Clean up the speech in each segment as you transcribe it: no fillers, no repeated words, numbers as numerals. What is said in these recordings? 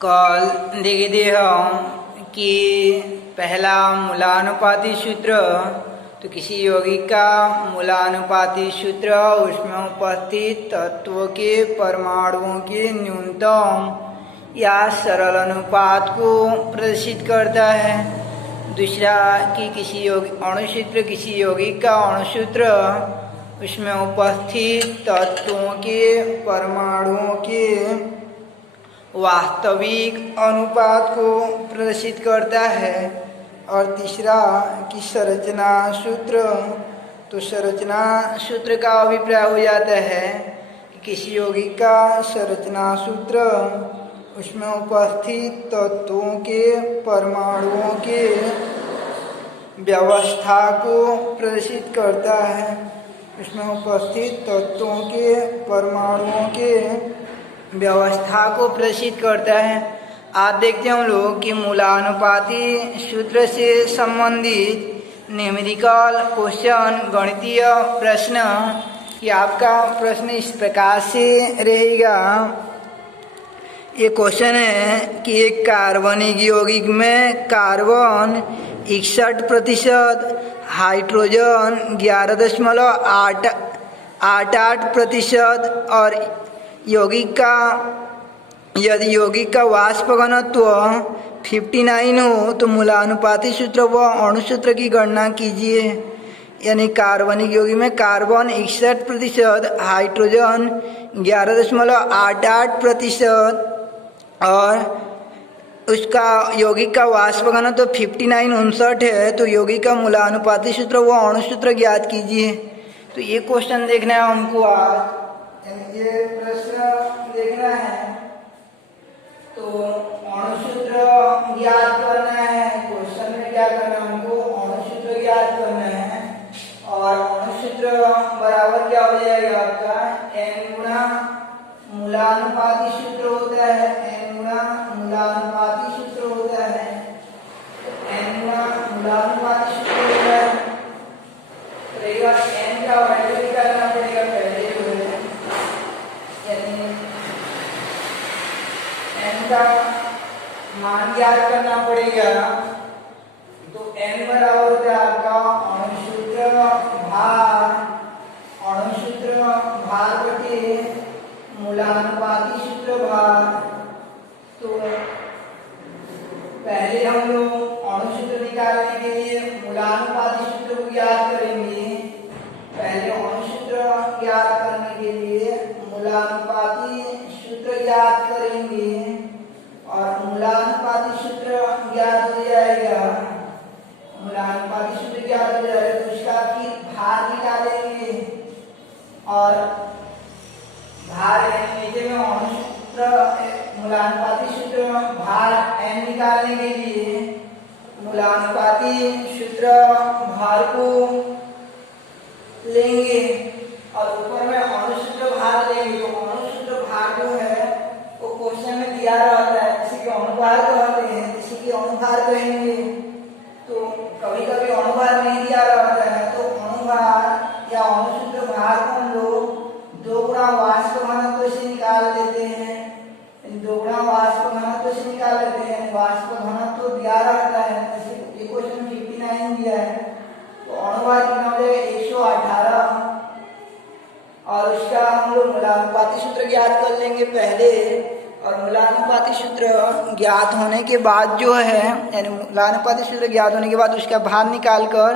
कल देखते हम कि पहला मूलानुपाती सूत्र, तो किसी यौगिक का मूलानुपाती सूत्र उसमें उपस्थित तत्वों के परमाणुओं के न्यूनतम या सरल अनुपात को प्रदर्शित करता है। दूसरा कि किसी अणुसूत्र, किसी यौगिक का अणुसूत्र उसमें उपस्थित तत्वों के परमाणुओं के वास्तविक अनुपात को प्रदर्शित करता है। और तीसरा कि संरचना सूत्र, तो संरचना सूत्र का अभिप्राय हो जाता है कि किसी यौगिक का संरचना सूत्र उसमें उपस्थित तत्वों के परमाणुओं के व्यवस्था को प्रदर्शित करता है। उसमें उपस्थित तत्वों के परमाणुओं के व्यवस्था को प्रदर्शित करता है। आज देखते हैं हम लोग कि मूलानुपाती सूत्र से संबंधित न्यूमेरिकल क्वेश्चन, गणितीय प्रश्न, कि आपका प्रश्न इस प्रकार से रहेगा। ये क्वेश्चन है कि एक कार्बनिक यौगिक में कार्बन 61%, हाइड्रोजन 11.88% और यदि यौगिक का वाष्प घनत्व 59 हो तो मूलानुपाती सूत्र व अणुसूत्र की गणना कीजिए। यानी कार्बनिक यौगिक में कार्बन 61%, हाइड्रोजन 11.88% और उसका यौगिक का वाष्प घनत्व 59 है, तो यौगिक का मूलानुपाती सूत्र व अणुसूत्र ज्ञात कीजिए। तो ये क्वेश्चन देखना है हमको आज, ये प्रश्न देखना है। तो अणुसूत्र ज्ञात करना है। क्वेश्चन में क्या करना है हमको? अणुसूत्र ज्ञात करना है। और अणुसूत्र बराबर क्या हो जाएगा आपका? n गुणा मूलानुपाती सूत्र होता है। n गुणा मूलानुपाती सूत्र होता है। n गुणा मूलानुपाती सूत्र होता है। तो n का वैल्यू निकालना पड़ेगा पहले जो है, यानी n का मान ज्ञात करना पड़ेगा। तो n बराबर होता है आपका अणुसूत्र भार बटे मूलानुपाती सूत्र भार। तो पहले हम लोग अणुसूत्र निकालने के लिए मूलानुपाती सूत्र को ज्ञात करेंगे। पहले अणुसूत्र ज्ञात करने के लिए मूलानुपाती सूत्र ज्ञात करेंगे और मूलानुपाती सूत्र ज्ञात हो जाएगा। मूलानुपाती सूत्र ज्ञात हो जाएगा तो उसका फिर भार निकालेंगे और भार नीचे में अणुसूत्र मूलानुपाती सूत्र भार n निकालने के लिए मूलानुपाती सूत्र भार को लेंगे और ऊपर में अणुसूत्र भार लेंगे। तो अणुसूत्र भार जो है वो क्वेश्चन में दिया रहता है, किसी के अणुभार कहते हैं, किसी के अणुभार कहेंगे। तो कभी कभी अणुभार नहीं दिया रहता है तो अणुभार या अणुसूत्र भार को हम लोग 2 गुणा वाष्प घनत्व से निकाल लेते हैं। 2 गुणा वाष्प घनत्व से निकाल लेते हैं। वाष्प घनत्व दिया रहता है, जैसे ये क्वेश्चन 59 दिया है तो अणुभार कितना हो जाएगा? 118। और उसका हम लोग मूलानुपाती सूत्र ज्ञात कर लेंगे पहले। और मूलानुपाती सूत्र ज्ञात होने के बाद जो है, यानी मूलानुपाती सूत्र ज्ञात होने के बाद उसका भार निकाल कर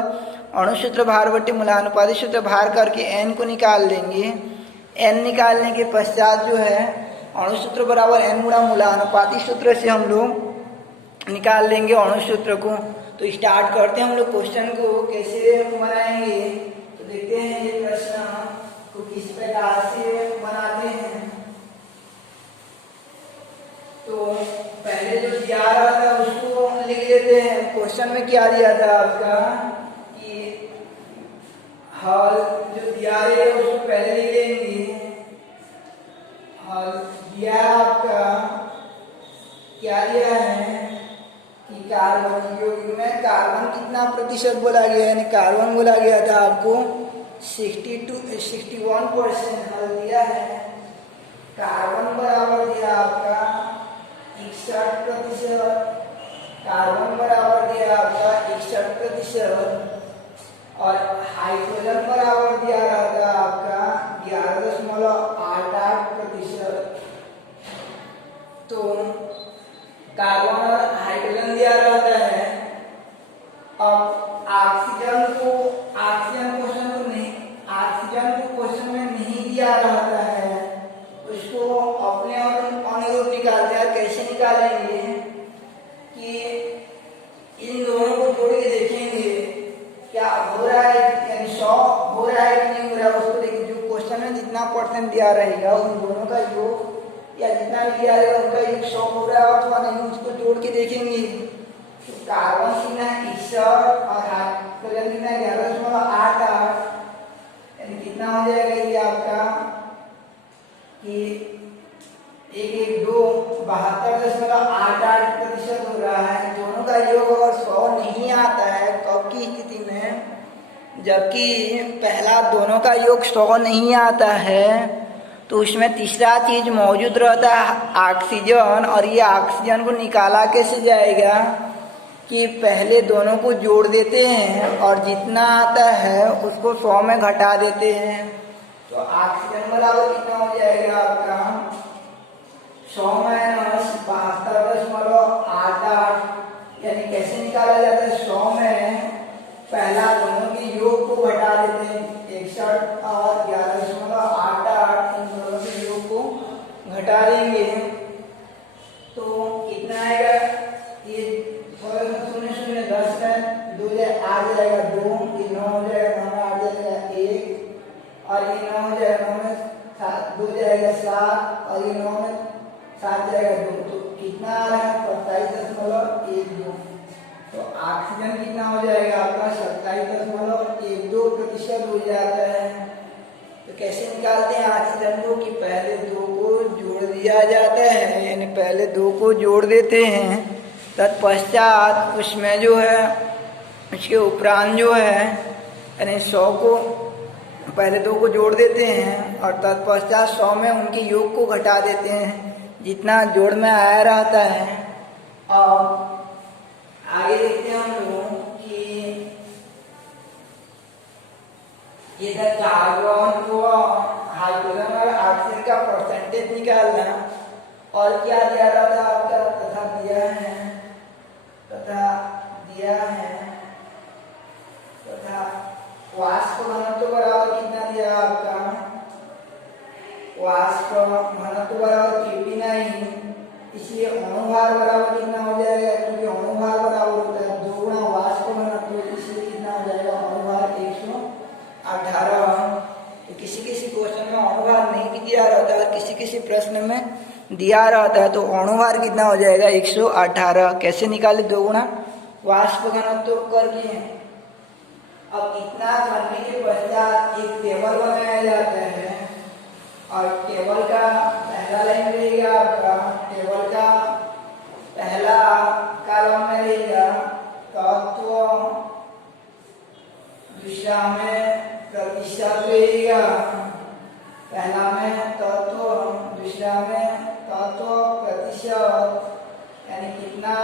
अणुसूत्र भार बटे मूलानुपाती सूत्र भार करके n को निकाल लेंगे। n निकालने के पश्चात जो है अणुसूत्र बराबर n गुणा मूलानुपाती सूत्र से हम लोग निकाल लेंगे अणुसूत्र को। तो स्टार्ट करते हैं हम लोग क्वेश्चन को कैसे बनाएंगे। तो देखते हैं ये प्रश्न को किस प्रकार से बनाते हैं। तो पहले जो दिया रहा था उसको लिख लेते हैं। क्वेश्चन में क्या दिया था आपका कि हल जो दिया है उसको पहले लिख लेंगे। हल दिया आपका क्या दिया है कि कार्बन यौगिक में कार्बन कितना प्रतिशत बोला गया है, यानी कार्बन बोला गया था आपको 61% हल दिया है। कार्बन बराबर दिया आपका 61%, कार्बन बराबर दिया आपका 61% और हाइड्रोजन बराबर दिया रहता है आपका 11.88%। तो कार्बन और हाइड्रोजन दिया रहता है। अब ऑक्सीजन को क्वेश्चन में नहीं दिया रहता है, उसको अपने अनुरूप निकालते हैं। कैसे निकालेंगे कि इन दोनों को जोड़ के देखेंगे क्या हो रहा है, यानी 100 हो रहा है कि नहीं हो रहा है। उसको देखिए, जो क्वेश्चन में जितना परसेंट दिया रहेगा उन दोनों का योग या जितना भी दिया रहेगा उनका योग 100 हो रहा है अथवा नहीं, उसको जोड़ के देखेंगे। तो कार्बन कितना 61 और हाइड्रोजन कितना 11.88, यानी कितना हो जाएगा ये आपका कि 72.88% हो रहा है। दोनों का योग अगर 100 नहीं आता है कब की स्थिति में, जबकि पहला दोनों का योग 100 नहीं आता है तो उसमें तीसरा चीज मौजूद रहता है ऑक्सीजन। और ये ऑक्सीजन को निकाला कैसे जाएगा कि पहले दोनों को जोड़ देते हैं और जितना आता है उसको 100 में घटा देते हैं। तो ऑक्सीजन बराबर कितना हो जाएगा आपका 100 माइनस 72.88, यानी कैसे निकाला जाता है 100 में पहला दोनों के योग को घटा देते हैं 61 और 11.88, इन दोनों के योग को घटा देंगे तो कितना आएगा, ये 0.0010 में 2 आ जाएगा 2, ये 9 हो जाएगा 9 में आ जाएगा 1 और ये 9 हो जाएगा 9 में 7 2 जाएगा 7 और ये 9 में 7 जाएगा 2, तो कितना आ रहा है 27.12। तो ऑक्सीजन कितना हो जाएगा आपका 27.12% हो जाता है। तो कैसे निकालते हैं ऑक्सीजन को कि पहले 2 को जोड़ दिया जाता है, यानी पहले 2 को जोड़ देते हैं, तत्पश्चात उसमें जो है उसके उपरांत जो है यानी 100 को पहले 2 को जोड़ देते हैं और तत्पश्चात 100 में उनके योग को घटा देते हैं जितना जोड़ में आया रहता है। और आगे देखते हैं हम लोग कि इधर कार्बन को हाइड्रोजन और ऑक्सीजन का परसेंटेज निकालना और क्या दिया रहता है आपका तथा दिया है तथा वाष्प घनत्व बराबर कितना दिया आपका, वाष्प घनत्व बराबर 59, इसलिए अणुभार बराबर कितना हो जाएगा, क्योंकि अणुभार बराबर होता है 2 गुना वाष्प घनत्व, इसलिए कितना हो जाएगा अणुभार 118। तो किसी क्वेश्चन में अणुभार नहीं दिया रहता है, किसी प्रश्न में दिया रहता है, तो अणुभार कितना हो जाएगा 118। कैसे निकाले 2 गुना वाष्प घनत्व करके। अब इतना करने के पश्चात एक टेबल बनाया जाता है और टेबल का पहला लाइन रहेगा आपका, टेबल का पहला कॉलम में रहेगा तत्व, दूसरा में प्रतिशत रहेगा, पहला में तत्व दूसरा में तत्व प्रतिशत, यानी कितना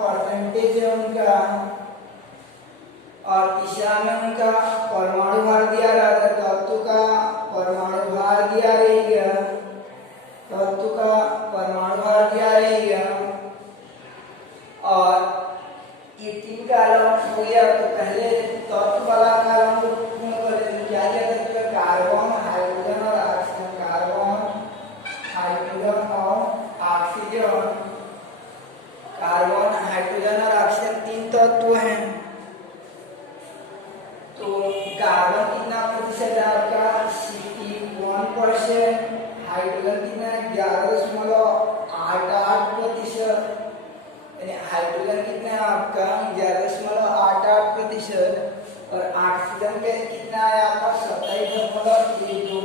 परसेंटेज है उनका, और तीसरा में उनका परमाणु भार दिया रहता है, तत्व का परमाणु भार दिया रहेगा, तत्व का परमाणु भार दिया रहेगा। और ये 3 कॉलम हो गया, तो पहले तत्व वाला कॉलम को पूर्ण कर देते, क्या दिया जाता है कार्बन हाइड्रोजन और ऑक्सीजन, कार्बन हाइड्रोजन और ऑक्सीजन, कार्बन हाइड्रोजन और ऑक्सीजन 3 तत्व हैं। तो कार्बन कितना प्रतिशत है आपका 61%, हाइड्रोजन कितना 11.88%, यानी हाइड्रोजन कितना है आपका 11.88% और ऑक्सीजन के कितना है आपका 27.12।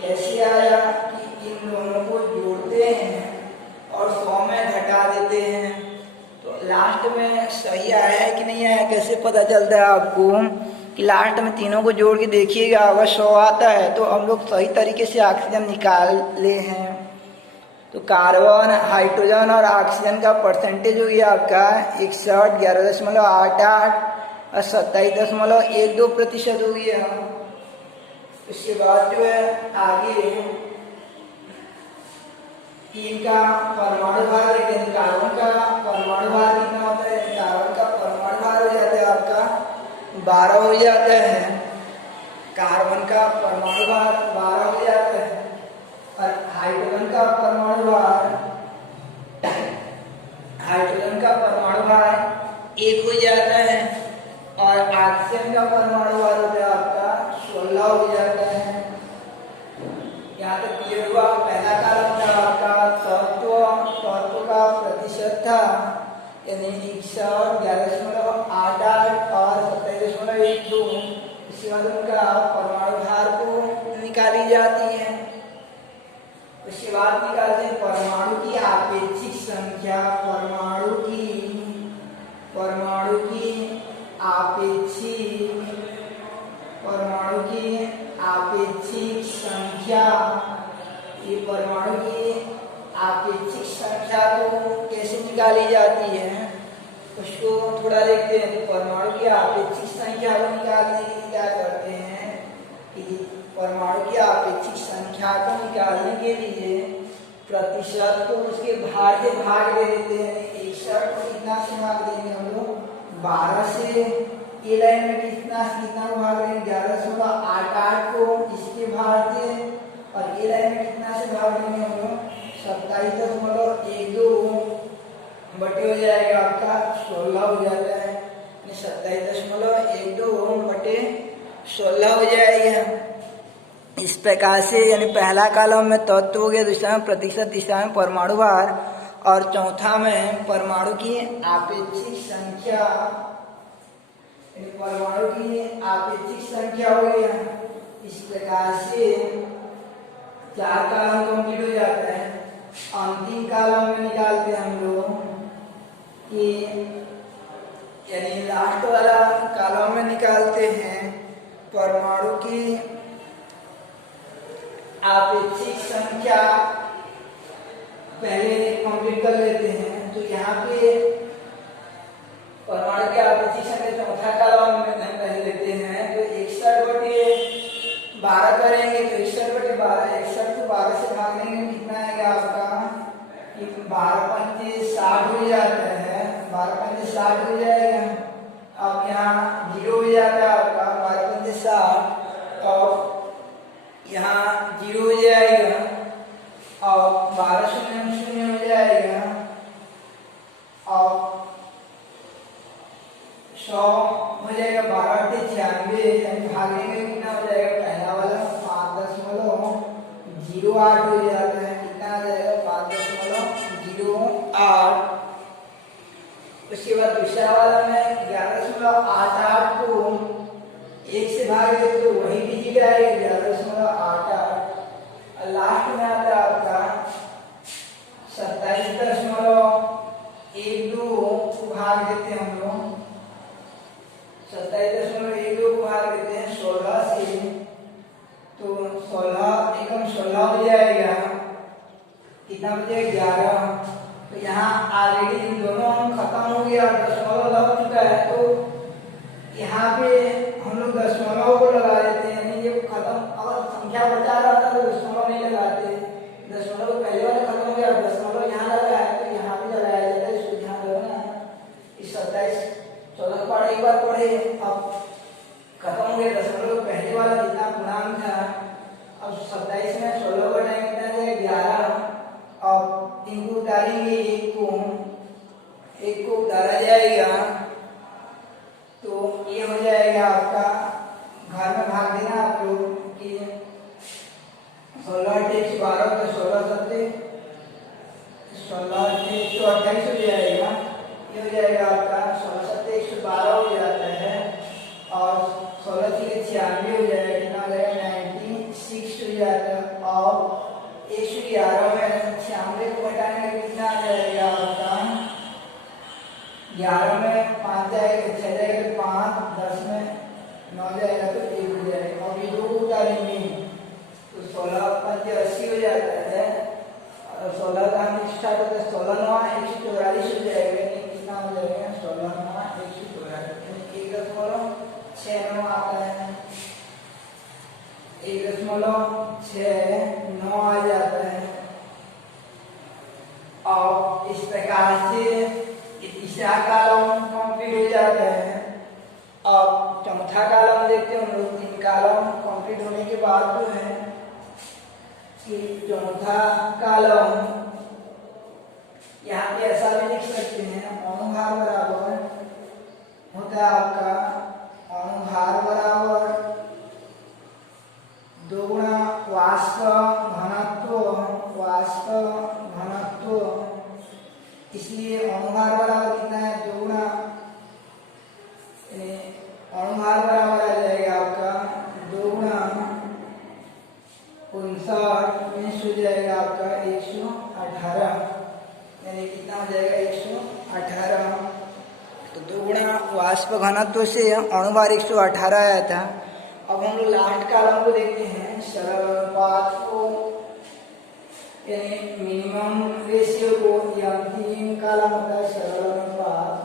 कैसे आया कि इन दोनों को जोड़ते हैं और 100 में घटा देते हैं। तो लास्ट में सही आया है कि नहीं आया कैसे पता चलता है आपको कि लास्ट में तीनों को जोड़ के देखिएगा, अगर 100 आता है तो हम लोग सही तरीके से ऑक्सीजन निकाल ले हैं। तो कार्बन, हाइड्रोजन और ऑक्सीजन का परसेंटेज हो गया आपका 61, 11.88 और 27.12% हो गया। उसके बाद जो है आगे इनका परमाणु भार देखते हैं। कार्बन का परमाणु भार कितना होता है? कार्बन का परमाणु भार हो जाता है आपका 12 हो जाता है। कार्बन का परमाणु भार 12 हो जाता है और हाइड्रोजन का परमाणु भार 1 हो जाता है और ऑक्सीजन का परमाणु भार होता है आपका 16 हो जाता है। यहाँ तक क्लियर हुआ। पहला कॉलम था आपका तत्व का प्रतिशत था, यानी 61, 11.88 और 27.12। इसके बाद उनका परमाणु भार को निकाली जाती है। उसके बाद निकालते हैं परमाणु की आपेक्षिक संख्या। परमाणु की आपेक्षिक संख्या। ये परमाणु की आपेक्षिक संख्या को कैसे निकाली जाती है उसको थोड़ा देखते हैं। परमाणु की आपेक्षिक संख्या को निकालने के लिए क्या करते हैं कि परमाणु की आपेक्षिक संख्या को निकालने के लिए प्रतिशत को उसके भार से भाग दे देते हैं। 61 को कितना से भाग देंगे हम लोग? 12 से। ए लाइन में कितना भाग देंगे? 11.88 को इसके भार से और ए लाइन में कितना से भाग देंगे हम लोग? 27.12 बटे हो जाएगा आपका 16 हो जाता है। 27.12 बटे 16 हो जाएगा। इस प्रकार से यानी पहला कॉलम में तत्व हो गया, दूसरा में प्रतिशत, तीसरा में परमाणु भार और चौथा में परमाणु की आपेक्षिक संख्या। परमाणु की आपेक्षिक संख्या हो गया। इस प्रकार से 4 कॉलम कंप्लीट हो जाता है। अंतिम कॉलम में निकालते हैं हम लोग कि यानी लास्ट वाला कॉलम में निकालते हैं परमाणु की आपेक्षिक संख्या। पहले कंप्लीट कर लेते हैं। तो यहाँ पे परमाणु की आपेक्षिक संख्या चौथा कॉलम में हम पहले लेते हैं। तो 61/12 करेंगे तो 61/12, 61 को 12 से भाग देंगे कितना आएगा आपका? 12×5 = 60 हो जाता है। 12×5 = 60 हो जाएगा। अब यहाँ 0 हो जाता है आपका 12×5 = 60 और यहाँ 0 हो जाएगा और 12 0 हो जाएगा और 100 हो जाएगा। 12×8 = 96, भागेंगे कितना हो जाएगा? पहला वाला 5.08 हो जाता है। कितना आ जाएगा? 5.08। उसके बाद दूसरा वाला में 11.88 को 1 से भाग दे तो वही भी जाएगा 11.88। और लास्ट में आता है आपका 27.12 को भाग देते हैं हम लोग। 27.12 को भाग देते हैं 16 से तो 16 एकम 16 हो जाएगा। कितना बचेगा? 11। तो यहाँ ऑलरेडी इन दोनों खत्म हो गया, दशमलव लग चुका है। तो यहाँ पे हम लोग दशमलव को लगा देते हैं। यानी ये खत्म, अगर संख्या बचा रहा था तो दशमलव नहीं लगाते। दशमलव पहले वाला खत्म हो गया, दशमलव यहाँ लगा है तो यहाँ पे लगाया जाता है। इसको ध्यान रखना है। इस 27 14 पाठ एक बार पढ़े, अब खत्म हो गया दशमलव। पहले वाला जितना पूर्णांक था, अब 27 में 16 का टाइम कितना है? 11। अब इनको उतारेंगे, एक को उतारा जाएगा तो ये हो जाएगा आपका। घर में भाग देना आप लोग कि 16 × 12 तो 16 7 16 × 128 हो जाएगा। ये हो जाएगा आपका 16 7 112 हो जाता है और 16 3 96 हो जाएगा। कितना हो जाएगा? 96 हो जाता है। और 111 में 96 को घटाने में कितना आ जाएगा आपका? 11 में 5 जाएगा, 6 जाएगा तो 5, 10 में 9 जाएगा तो 1 हो जाएगा। अब ये 2 को उतारेंगे तो 16 × 5 = 80 हो जाता है और 16 का हम स्टार्ट होता है 16वां 144 हो जाएगा, यानी कितना हो जाएगा 16वां 144, यानी 1.69 आता है, 1.69 आ जाता है। और इस प्रकार से तीसरा कॉलम कंप्लीट हो जाता है। अब चौथा कॉलम देखते हैं हम लोग। 3 कॉलम कंप्लीट होने के बाद जो है कि चौथा कॉलम यहाँ पे ऐसा भी लिख सकते हैं, अनुभार बराबर होता है आपका अनुभार बराबर 2 गुणा वाष्प घनत्व, इसलिए अनुभार बराबर कितना है 2 गुणा, अनुभार बराबर आ जाएगा आपका 2 गुणा 59 हो जाएगा आपका 118, यानी कितना हो जाएगा 118। तो 2 गुणा वाष्प घनत्व से अणुभार 118 आया था। अब हम लोग लास्ट कॉलम को देखते हैं, सरल अनुपात को, यानी मिनिमम रेशियो को, या अंतिम कॉलम होता है सरल अनुपात।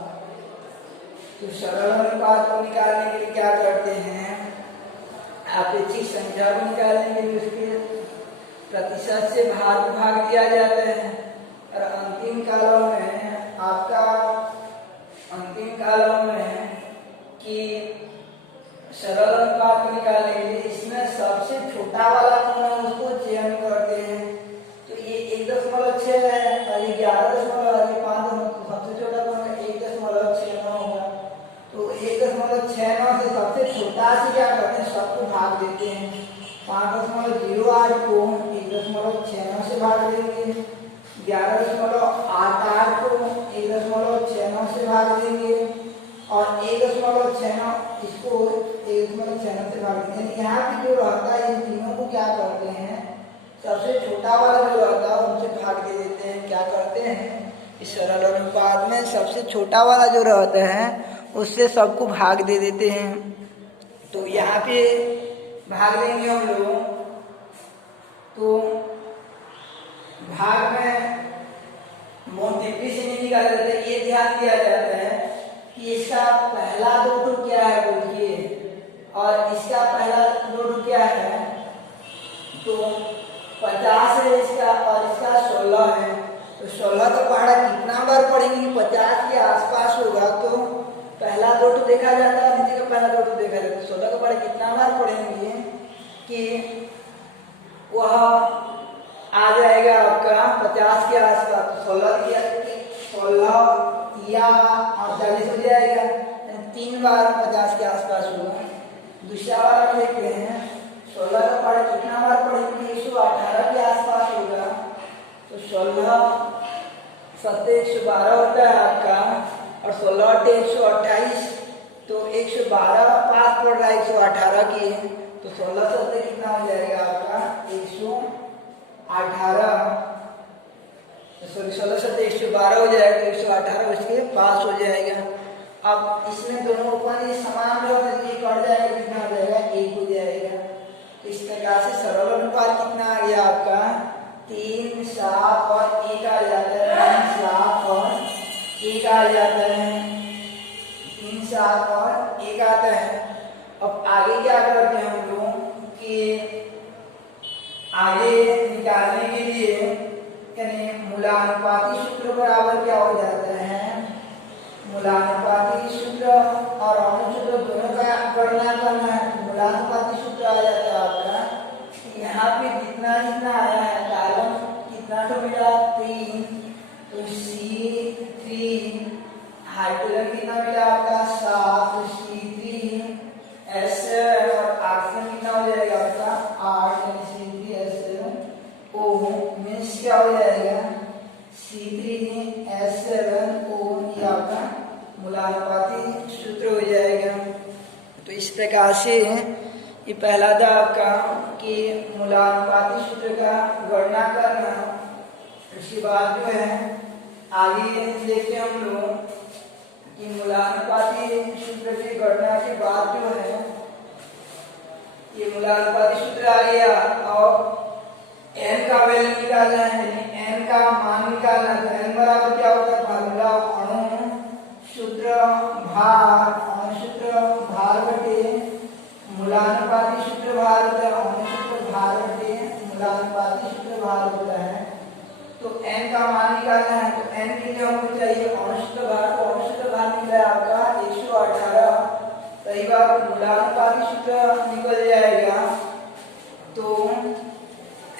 तो सरल अनुपात को निकालने के लिए क्या करते हैं, अपेक्षित संख्या को निकालने के लिए उसके प्रतिशत से भाग को भाग दिया जाता है। और अंतिम कॉलम में आपका कि सरल अनुपात को निकालने के लिए इसमें सबसे छोटा वाला कौन है उसको चयन करते हैं। तो ये 1.6 है और ये 11.5, सबसे छोटा कौन है 1.69 होगा। तो 1.69 से सबसे छोटा से क्या करते हैं, सबको भाग देते हैं। 5.08 को 1.69 से भाग देंगे, 11.88 को 1.69 से भाग देंगे, और 1.69 इसको 1.69 से भाग देंगे। यहाँ पे जो रहता है इन तीनों को क्या करते हैं, सबसे छोटा वाला जो रहता है उनसे भाग दे देते हैं। क्या करते हैं, इस सरल अनुपात में सबसे छोटा वाला जो रहता है उससे सबको भाग दे देते हैं। तो यहाँ पे भाग देंगे हम लोग, तो भाग में मोटिपी से नहीं निकाला जाता है, ये ध्यान दिया जाता है कि इसका पहला 2 क्या है बोलिए, और इसका पहला 2 क्या है, तो 50 है इसका और इसका 16 है। तो 16 का पहाड़ा कितना बार पढ़ेंगे, 50 के आसपास होगा, तो पहला 2 देखा जाता है, नीचे का पहला 2 देखा जाता है। 16 का पहाड़ा कितना बार पढ़ेंगे कि वह आ जाएगा आपका 50 के आसपास। 16 या 48 हो जाएगा, 3 बार 50 के आसपास होगा। दूसरा वाला देखते हैं, 16 का पहाड़ा कितना बार पढ़ेंगे, 118 के आसपास होगा। तो 16 7 112 होता है आपका, और 16 128, तो 112 पास पड़ रहा है 118 की, तो 16 7 कितना हो जाएगा आपका 118, सॉरी 16 7 112 हो जाएगा, 118 उसके पास हो जाएगा। अब इसमें दोनों ऊपर समान रहेगा, ये कट जाएगा, कितना हो जाएगा 1 हो जाएगा। तो इस प्रकार से सरल अनुपात कितना आ गया आपका 3 7 और 1 आ जाता है, 3 7 और 1 आ जाता है, 3 7 और 1 आता है। अब आगे क्या करते हैं हम लोग कि आगे निकालने के लिए, यानी मूलानुपाती सूत्र बराबर क्या हो जाता है, मूलानुपाती सूत्र और अनुसूत्र दोनों का गणना करना है। मूलानुपाती सूत्र आ जाता है आपका, यहाँ पे जितना जितना आया है कॉलम कितना तो मिला 3, तो C3 हाइड्रोजन कितना मिला आपका 7, तो C3S7, और ऑक्सीजन कितना हो जाएगा आपका 8, यानी C3S7O मीन्स क्या हो जाएगा C3S7O, ये आपका मूलानुपाती सूत्र हो जाएगा। तो इस प्रकार से ये पहला था आपका कि मूलानुपाती सूत्र का गणना करना। इसके बाद जो है आगे देखते हैं हम लोग कि मूलानुपाती सूत्र की गणना के बाद जो है ये मूलानुपाती सूत्र आ गया, और n का वैल्यू निकालना है, यानी n का मान निकालना। तो n बराबर क्या होता है फार्मूला अणु सूत्र भार बटे मूलानुपाती सूत्र भार होता है। अणु सूत्र भार बटे मूलानुपाती सूत्र भार होता है। तो n का मान निकालना है। तो n के लिए हमको चाहिए अणु सूत्र भार। तो अणु सूत्र भार निकला आपका 118। कई बार मूलानुपाती सूत्र निकल जाएगा तो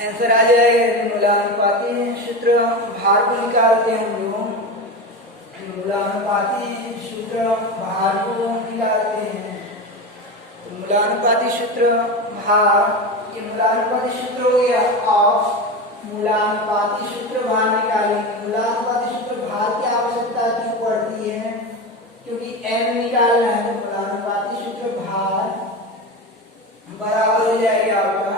आंसर आ जाएगा। मूलानुपाती सूत्र भार को निकालते हैं हम लोग। मूलानुपाती सूत्र भार को निकालते हैं। तो मूलानुपाती सूत्र भार ये मूलानुपाती सूत्र हो गया। और मूलानुपाती सूत्र भार निकालेंगे। मूलानुपाती सूत्र भार की आवश्यकता क्यों पड़ती है? क्योंकि n निकालना है। तो मूलानुपाती सूत्र भार बराबर हो जाएगा आपका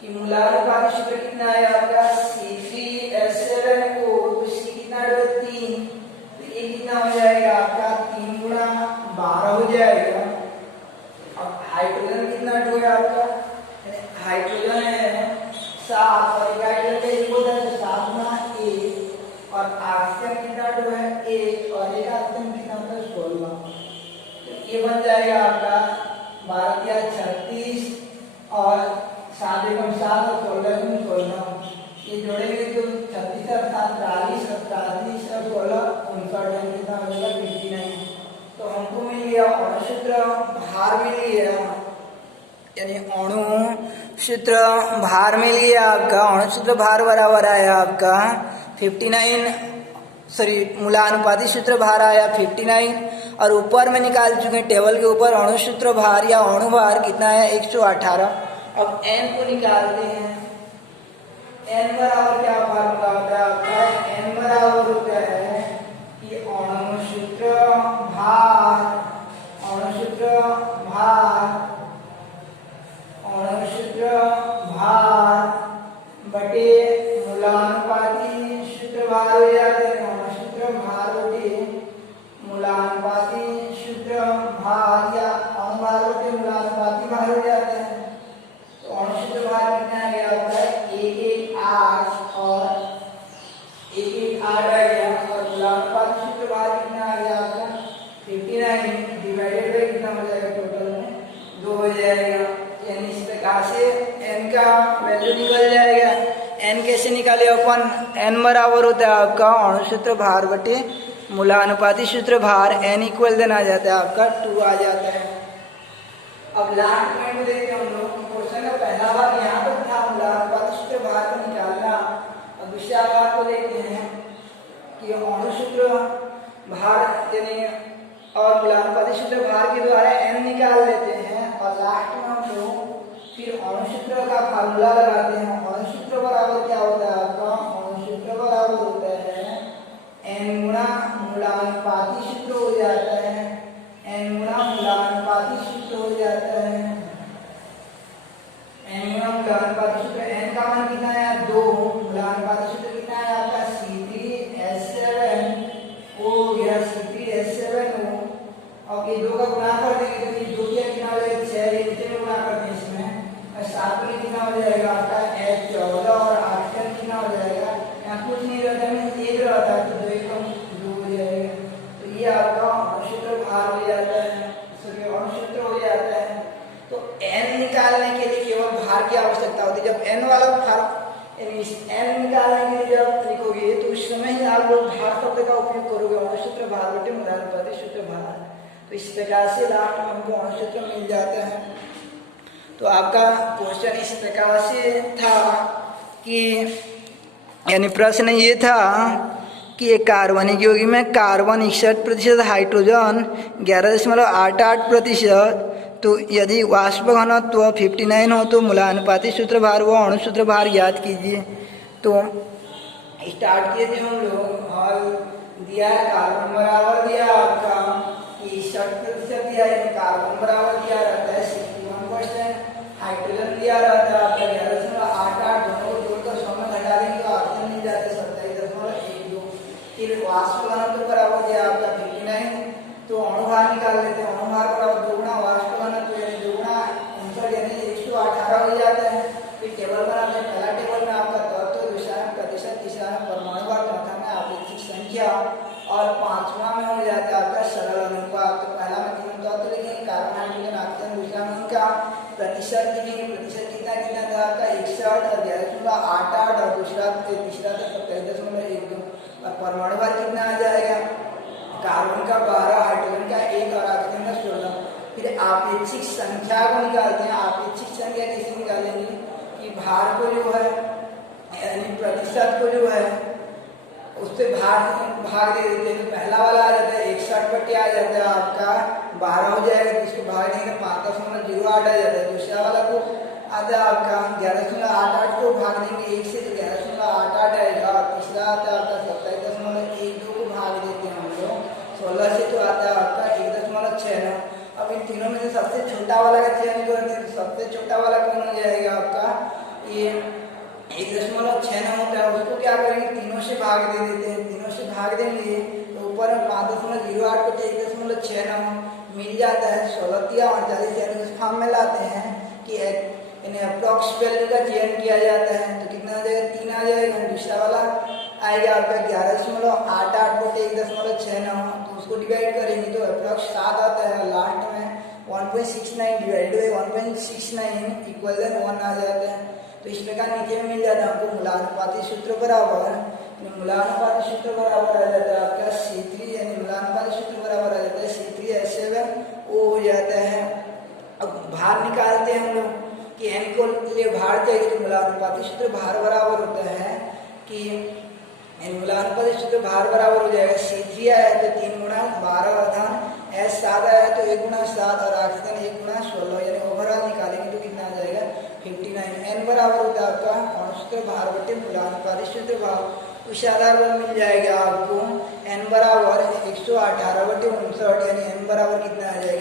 कि मूलानुपाती सूत्र कितना है आपका C3H7O। तो C कितना है 3। तो ये कितना हो जाएगा आपका 3 गुणा 12 हो जाएगा। अब हाइड्रोजन कितना है आपका हाइड्रोजन है 7 और हाइड्रोजन का एक होता है 7 गुणा 1 और ऑक्सीजन कितना है 1 और एक ऑक्सीजन कितना होता है 16। तो ये बन जाएगा आपका 12 या 36 और 7 एकम 7 और 16 एकम 16। ये जोड़ेंगे तो 36 और 7 40 और 40 और 16 59 कितना हो जाएगा 59। तो हमको मिल गया अणु सूत्र भार मिल गया। यानी अणु सूत्र भार मिल गया आपका। अणु सूत्र भार बराबर आया आपका 59 मूलानुपाती सूत्र भार आया 59। और ऊपर में निकाल चुके हैं टेबल के ऊपर अणु सूत्र भार या अणु भार कितना है 118। अब n को निकालते हैं। n बराबर क्या फार्मूला होता है आपका n बराबर होता है कि अणु सूत्र भार बटे मूलानुपाती सूत्र भार हो जाते हैं। अणु सूत्र भार बटे मूलानुपाती सूत्र भार या अणु भार बटे मूलानुपाती भार हो जाते हैं। तो अणु सूत्र भार कितना आ गया होता है 118 और 118 आ गया। और मूलानुपाती सूत्र भार कितना आ गया आपका 59 डिवाइडेड बाय कितना हो जाएगा टोटल में 2 हो जाएगा। यानी इस प्रकार से n का वैल्यू निकल जाएगा। n कैसे निकाले अपन n बराबर होता है आपका अणु सूत्र भार बटे मूलानुपाती सूत्र भार n इक्वल देना जाता है आपका 2 आ जाता है। अब लास्ट पॉइंट देखते हैं हम लोग। क्वेश्चन का पहला भाग यहाँ पर था मूलानुपाती सूत्र भार को निकालना। अब दूसरा भाग को देखते हैं कि अणु सूत्र भार यानी और मूलानुपाती सूत्र भार के द्वारा n निकाल लेते हैं। और लास्ट में हम लोग फिर अणु सूत्र का फार्मूला लगाते हैं। अणु सूत्र बराबर क्या होता है आपका अणु सूत्र बराबर होता है n गुणा मूलानुपाती सूत्र हो जाता है। n गुणा मूलानुपाती सूत्र हो जाता है। n गुणा मूलानुपाती सूत्र n का मान कितना है 2। मूलानुपाती सूत्र कितना है आपका C3H7O हो गया C3H7O। अब ये 2 का गुणा कर देंगे तो ये 2 कितना हो जाएगा 6। ये नीचे में गुणा करते हैं इसमें और 7 में कितना हो जाएगा आपका H14 और ऑक्सीजन कितना हो जाएगा यहाँ कुछ नहीं रहता है 1 रहता है तो 2 एकम 2 हो जाएगा। तो ये आपका अणु सूत्र भार हो जाता है अणु सूत्र हो जाता है। तो n निकालने के लिए केवल भार की आवश्यकता होती है। जब n वाला भार यानी n निकालने के लिए जब लिखोगे तो उस समय ही आप लोग भार शब्द का उपयोग करोगे अणु सूत्र भार बटे मूलानुपाती सूत्र भार। तो इस प्रकार से लास्ट में हमको अणु सूत्र मिल जाता है। तो आपका क्वेश्चन इस प्रकार से था कि यानी प्रश्न ये था कि एक कार्बनिक यौगिक में कार्बन 61% हाइड्रोजन 11.88%। तो यदि वाष्प घनत्व 59 हो तो मूलानुपाती सूत्र भार व अणु सूत्र भार ज्ञात कीजिए। तो स्टार्ट किए थे हम लोग और दिया कार्बन बराबर दिया आपका 61% दिया है। कार्बन बराबर दिया रहता है 61%। हाइड्रोजन दिया रहता है आपका 11.88। दोनों को जोड़कर 100 में घटा देंगे तो ऑक्सीजन मिल जाता है 27.12। फिर वाष्प घनत्व बराबर दिया आपका 59। तो अणु भार निकाल लेते हैं। अणु भार बराबर 2 गुना वाष्प घनत्व यानी 2 गुना 59 यानी 118 हो जाता है। फिर टेबल बनाते हैं। पहला टेबल में आपका तत्व, दूसरा में प्रतिशत, प्रतिशत लिखेंगे, प्रतिशत कितना कितना था आपका 61 और 11.88 और तीसरा था 27.12 और परमाणु भार कितना आ जाएगा, कार्बन का 12, हाइड्रोजन का 1 और ऑक्सीजन का 16। फिर आपेक्षिक संख्या को निकालते हैं। आपेक्षिक संख्या कैसे निकालेंगे कि भार को जो है यानी प्रतिशत को जो है उससे भाग दे देते हैं। तो पहला वाला आ जाता है 61 बटे आ जाता है आपका 12 हो जाएगा, तो इसको भाग देंगे 5.08 आ जाता है। दूसरा वाला को आता है आपका 11.88 को भाग देंगे 1 से, तो 11.88 आएगा। और तीसरा आता है आपका 27.12 को भाग देते हैं हम लोग 16 से, तो आता है आपका 1.69। अब इन तीनों में से सबसे छोटा वाला का चयन करते हैं। तो सबसे छोटा वाला कौन हो जाएगा आपका, ये 1.69 होता है। उसको क्या करेंगे, तीनों से भाग दे देते हैं। तीनों से भाग देंगे तो ऊपर 5.08 बटे 1.69 मिल जाता है। 16×48 यानी उस फॉर्म में लाते हैं कि इन्हें अप्रॉक्स वैल्यू का चयन किया जाता है। तो कितना आ जाएगा, 3 आ जाएगा। दूसरा वाला आएगा आपका 11.88 बटे 1.69, तो उसको डिवाइड करेंगे तो अप्रॉक्स 7 आता है। लास्ट में 1.69 डिवाइड बाई 1.69 इक्वल 1 आ जाता है। तो इस प्रकार नीचे में मिल जाता है आपको मूलानुपाती सूत्र बराबर, मूलानुपाती सूत्र बराबर आ जाता है आपका C3 यानी मूलानुपाती सूत्र बराबर आ जाता है C3H7O हो जाता है। अब भार निकालते हैं हम लोग कि n को लिए भार चाहिए, तो मूलानुपाती सूत्र भार बराबर होता है कि मूलानुपाती सूत्र भार बराबर हो जाएगा C3 आया तो 3 गुणा 12 आधान, S7 आया तो 1 गुणा 7 और ऑक्सीजन 1 गुणा 16 यानी ओवरऑल निकालेंगे तो कितना आ जाएगा 59। n बराबर होता है आपका अणुसूत्र भार बटे मूलानुपाती सूत्र भार। उस आधार पर मिल जाएगा आपको n बराबर 118 बटे 59 यानी n बराबर कितना आ जाएगा